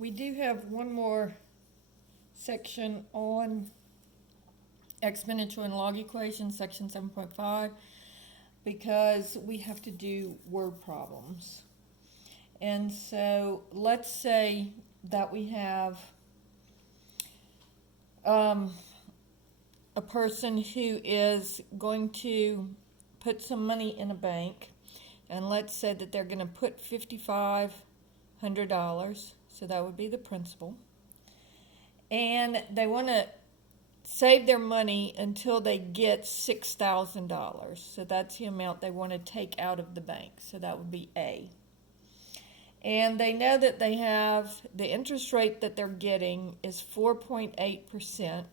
We do have one more section on exponential and log equations, section 7.5, because we have to do word problems. And so let's say that we have a person who is going to put some money in a bank, and let's say that they're going to put $5,500, so that would be the principal, and they want to save their money until they get $6,000. So that's the amount they want to take out of the bank. So that would be A. And they know that they have the interest rate that they're getting is 4.8%.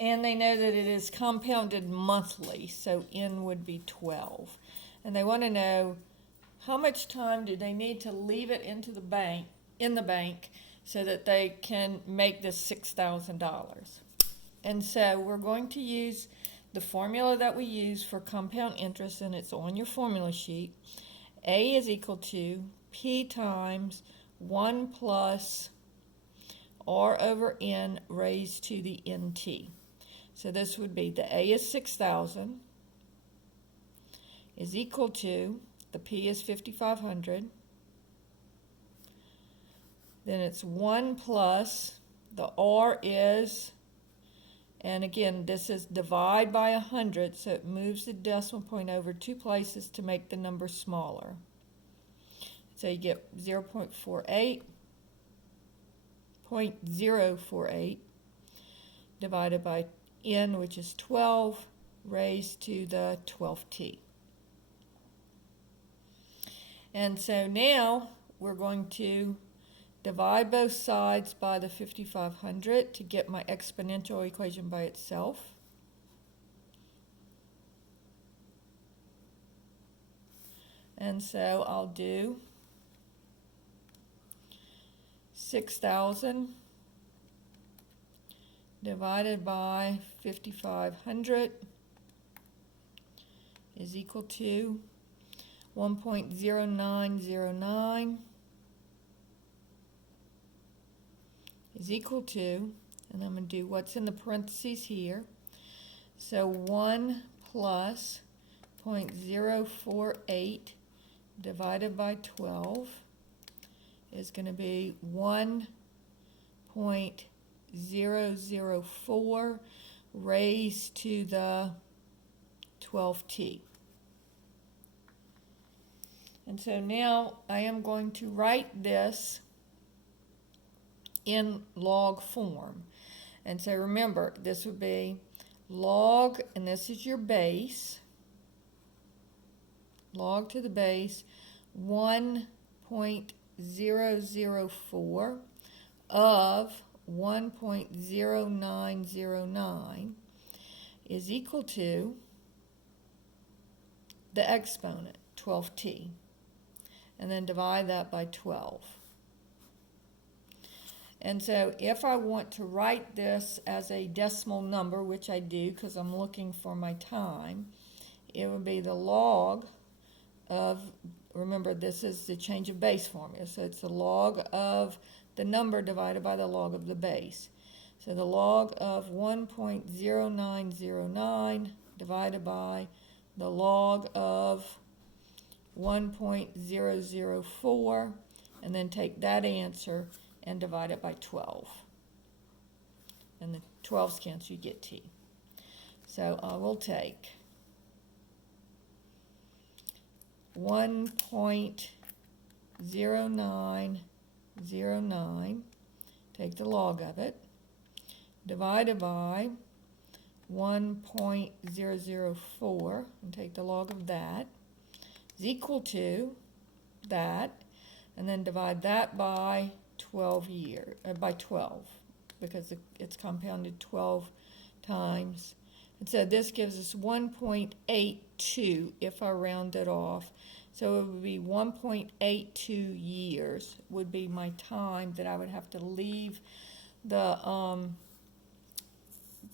And they know that it is compounded monthly, so N would be 12. And they want to know how much time do they need to leave it in the bank so that they can make this $6,000. And so we're going to use the formula that we use for compound interest, and it's on your formula sheet. A is equal to P times 1 plus R over N raised to the NT. So this would be the A is 6,000 is equal to, the P is 5,500. Then it's 1 plus, the R is, and again, this is divide by 100, so it moves the decimal point over 2 places to make the number smaller. So you get 0.048 divided by N, which is 12, raised to the 12t. And so now we're going to divide both sides by the 5,500 to get my exponential equation by itself. And so I'll do 6,000 divided by 5,500 is equal to 1.0909 is equal to, and I'm going to do what's in the parentheses here, so 1 plus 0.048 divided by 12 is going to be 1.004 raised to the 12t. And so now I am going to write this in log form. And so remember, this would be log, and this is your base, log to the base, 1.004 of 1.0909 is equal to the exponent, 12t, and then divide that by 12. And so if I want to write this as a decimal number, which I do because I'm looking for my time, it would be the log of, remember this is the change of base formula, so it's the log of the number divided by the log of the base. So the log of 1.0909 divided by the log of 1.004, and then take that answer and divide it by 12. And the 12's cancel, you get t. So I will take 1.0909, take the log of it, divided by 1.004, and take the log of that, is equal to that, and then divide that by 12 because it's compounded 12 times. And so this gives us 1.82 if I round it off. So it would be 1.82 years would be my time that I would have to leave my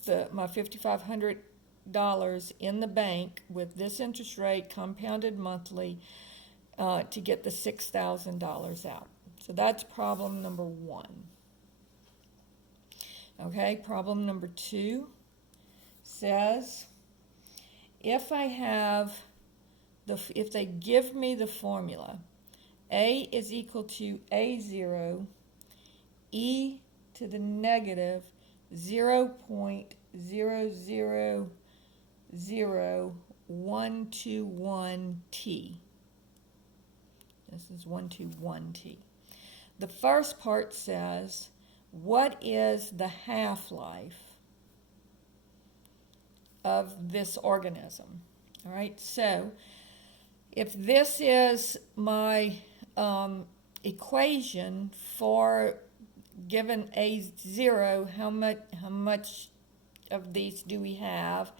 $5,500 in the bank with this interest rate compounded monthly to get the $6,000 out. So that's problem number 1. Okay, problem number 2 says, if they give me the formula, a is equal to a0 e to the negative 0.000121t. This is 121t. The first part says, what is the half-life of this organism? All right, so if this is my equation for given A0, how much of these do we have?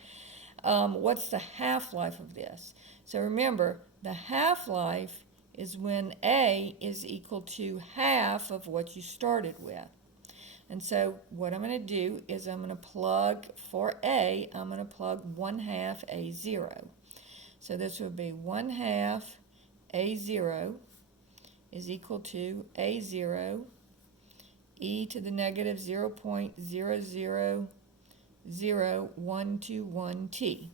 What's the half-life of this? So remember, the half-life is when A is equal to half of what you started with. And so what I'm going to do is I'm going to plug for A, I'm going to plug 1/2 A0. So this would be 1/2 A0 is equal to A0 e to the negative 0.000121t.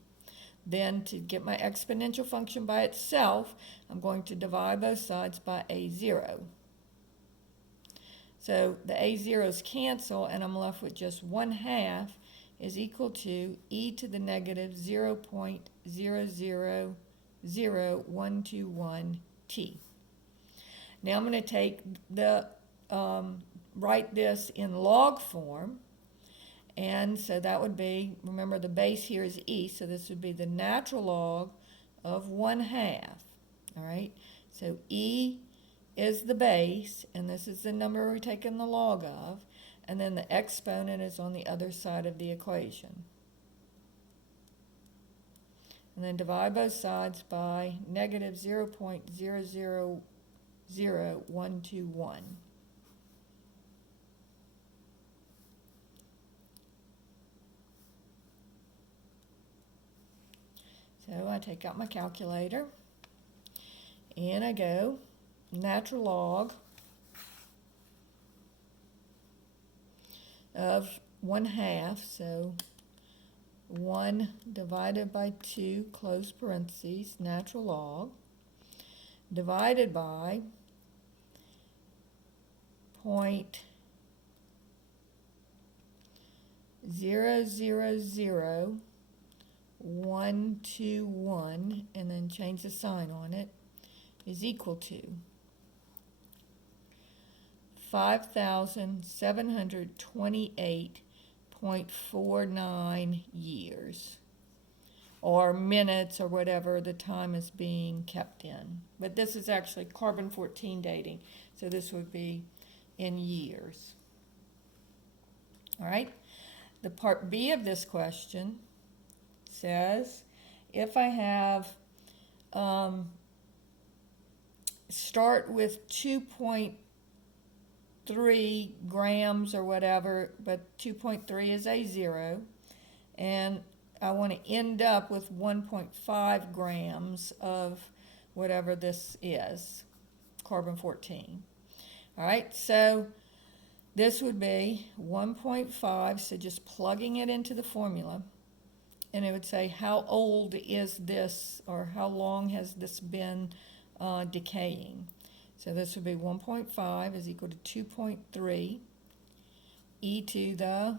Then to get my exponential function by itself, I'm going to divide both sides by A0. So the A0's cancel, and I'm left with just 1/2 is equal to e to the negative 0.000121t. Now I'm going to take the write this in log form, and so that would be, remember the base here is e, so this would be the natural log of 1/2. All right, so e is the base, and this is the number we're taking the log of, and then the exponent is on the other side of the equation. And then divide both sides by negative 0.000121. So I take out my calculator, and I go natural log of 1/2, so 1 divided by 2, close parentheses, natural log, divided by 0.000121, and then change the sign on it, is equal to 5,728.49 years, or minutes, or whatever the time is being kept in. But this is actually carbon-14 dating, so this would be in years. All right, the part B of this question says, if I have start with 2.3 grams or whatever, but 2.3 is A0, and I want to end up with 1.5 grams of whatever this is, carbon-14. All right, so this would be 1.5, so just plugging it into the formula, and it would say how old is this, or how long has this been decaying. So this would be 1.5 is equal to 2.3 e to the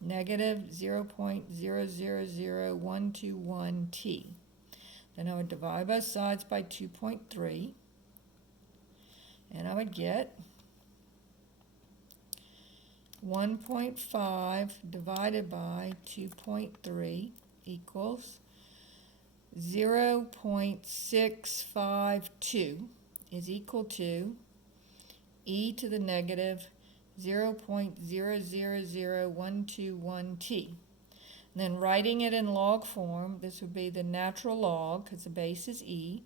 negative 0.000121t. Then I would divide both sides by 2.3, and I would get 1.5 divided by 2.3 equals 0.652 is equal to e to the negative 0.000121t. And then writing it in log form, this would be the natural log, because the base is e,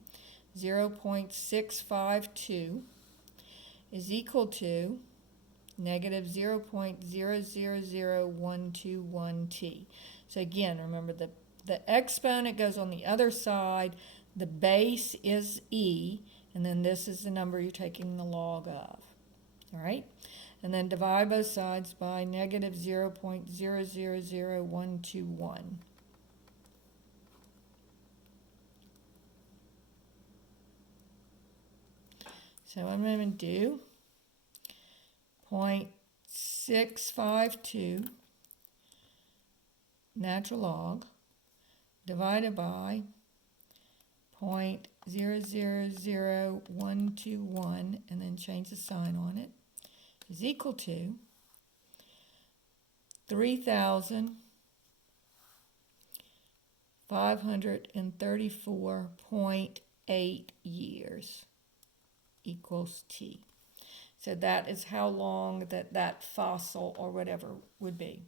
0.652 is equal to negative 0.000121t. So again, remember the exponent goes on the other side, the base is e, and then this is the number you're taking the log of. All right? And then divide both sides by negative 0.000121. So I'm going to do 0.652 natural log divided by 0.000121, and then change the sign on it, is equal to 3,534.8 years equals T. So that is how long that fossil or whatever would be.